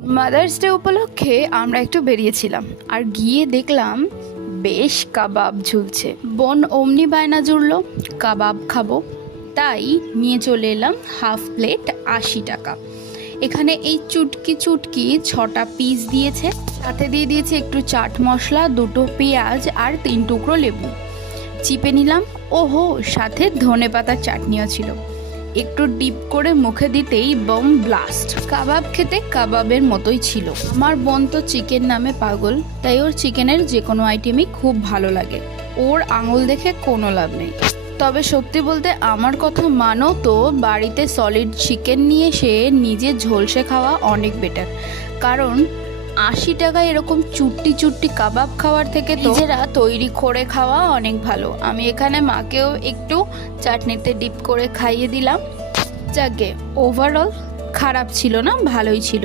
Mother's day উপলক্ষে আমরা একটু বেরিয়েছিলাম আর গিয়ে দেখলাম বেশ কাবাব ঝুলছে। বোন অমনি বায়না জুড়লো কাবাব খাবো, তাই নিয়ে চলে এলাম হাফ প্লেট 80 টাকা। এখানে এই চুটকি চুটকি 6টা পিস দিয়েছে, সাথে দিয়ে দিয়েছে একটু চাট মশলা, 2টো পেঁয়াজ আর 3 টুকরো লেবু। চিপে নিলাম, ওহো সাথে ধনেপাতার চাটনিও ছিল। একটু ডিপ করে মুখে দিতেই বম ব্লাস্ট। কাবাব খেতে কাবাবের মতোই ছিল। আমার বোন তো চিকেন নামে পাগল, তাই ওর চিকেনের যে কোনো আইটেমই খুব ভালো লাগে। ওর আঙুল দেখে কোনো লাভ নেই। তবে সত্যি বলতে আমার কথা মানো তো বাড়িতে সলিড চিকেন নিয়ে এসে নিজে ঝলসে খাওয়া অনেক বেটার। কারণ 80 টাকায় এরকম চুট্টি চুট্টি কাবাব খাওয়ার থেকে তো নিজেরা তৈরি করে খাওয়া অনেক ভালো। আমি এখানে মাকেও একটু চাটনিতে ডিপ করে খাইয়ে দিলাম। যাকে ওভারঅল খারাপ ছিল না, ভালোই ছিল।